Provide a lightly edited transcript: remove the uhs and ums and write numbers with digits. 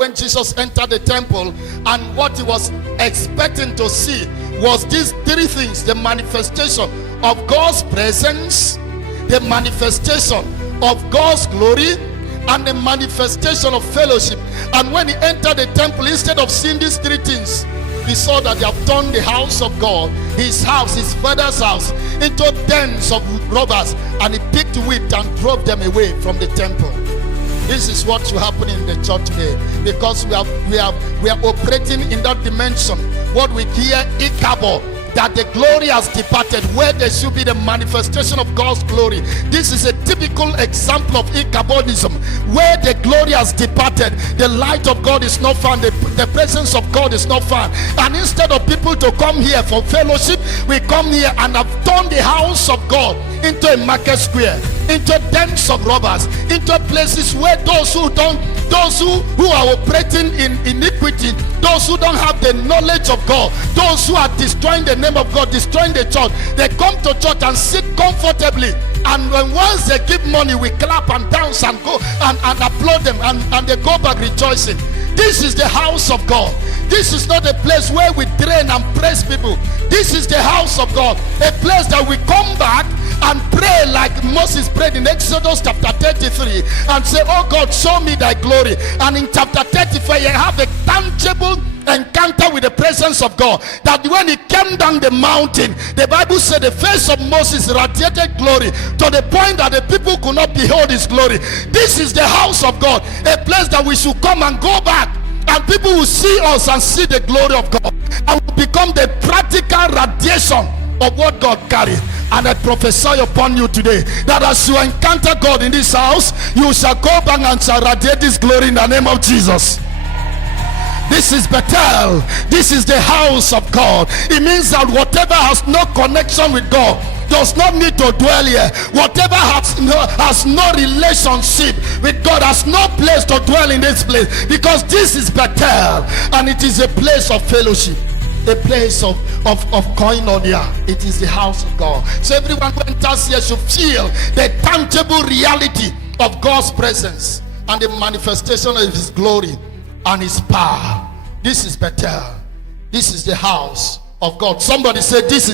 when Jesus entered the temple, and what he was expecting to see was these three things: the manifestation of God's presence, the manifestation of God's glory, and the manifestation of fellowship. And when he entered the temple, instead of seeing these three things, he saw that they have turned the house of God, his house, his father's house, into dens of robbers, and he picked wheat and drove them away from the temple. This is what should happen in the church today, because we are operating in that dimension. What we hear, Ichabod, that the glory has departed, where there should be the manifestation of God's glory. This is a typical example of Ichabodism, where the glory has departed, the light of God is not found, the presence of God is not found. And instead of people to come here for fellowship, we come here and have turned the house of God into a market square, into dens of robbers, into places where those who are operating in iniquity, those who don't have the knowledge of God, those who are destroying the name of God, destroying the church, they come to church and sit comfortably, and when once they give money, we clap and dance and go and applaud them, and they go back rejoicing. This is the house of God. This is not a place where we train and praise people. This is the house of God, a place that we come back and pray like Moses prayed in Exodus chapter 33 and say, "Oh God, show me thy glory." And in chapter 34, you have a tangible encounter with the presence of God, that when he came down the mountain, the Bible said the face of Moses radiated glory to the point that the people could not behold his glory. This is the house of God, a place that we should come and go back, and people will see us and see the glory of God, and will become the practical radiation of what God carries. And I prophesy upon you today that as you encounter God in this house, you shall go back and shall radiate this glory in the name of Jesus. This is Bethel. This is the house of God. It means that whatever has no connection with God does not need to dwell here. Whatever has no relationship with God has no place to dwell in this place, because this is Bethel, and it is a place of fellowship, a place of koinonia. It is the house of God. So everyone who enters here should feel the tangible reality of God's presence and the manifestation of his glory and his power. This is Bethel. This is the house of God. Somebody say, this is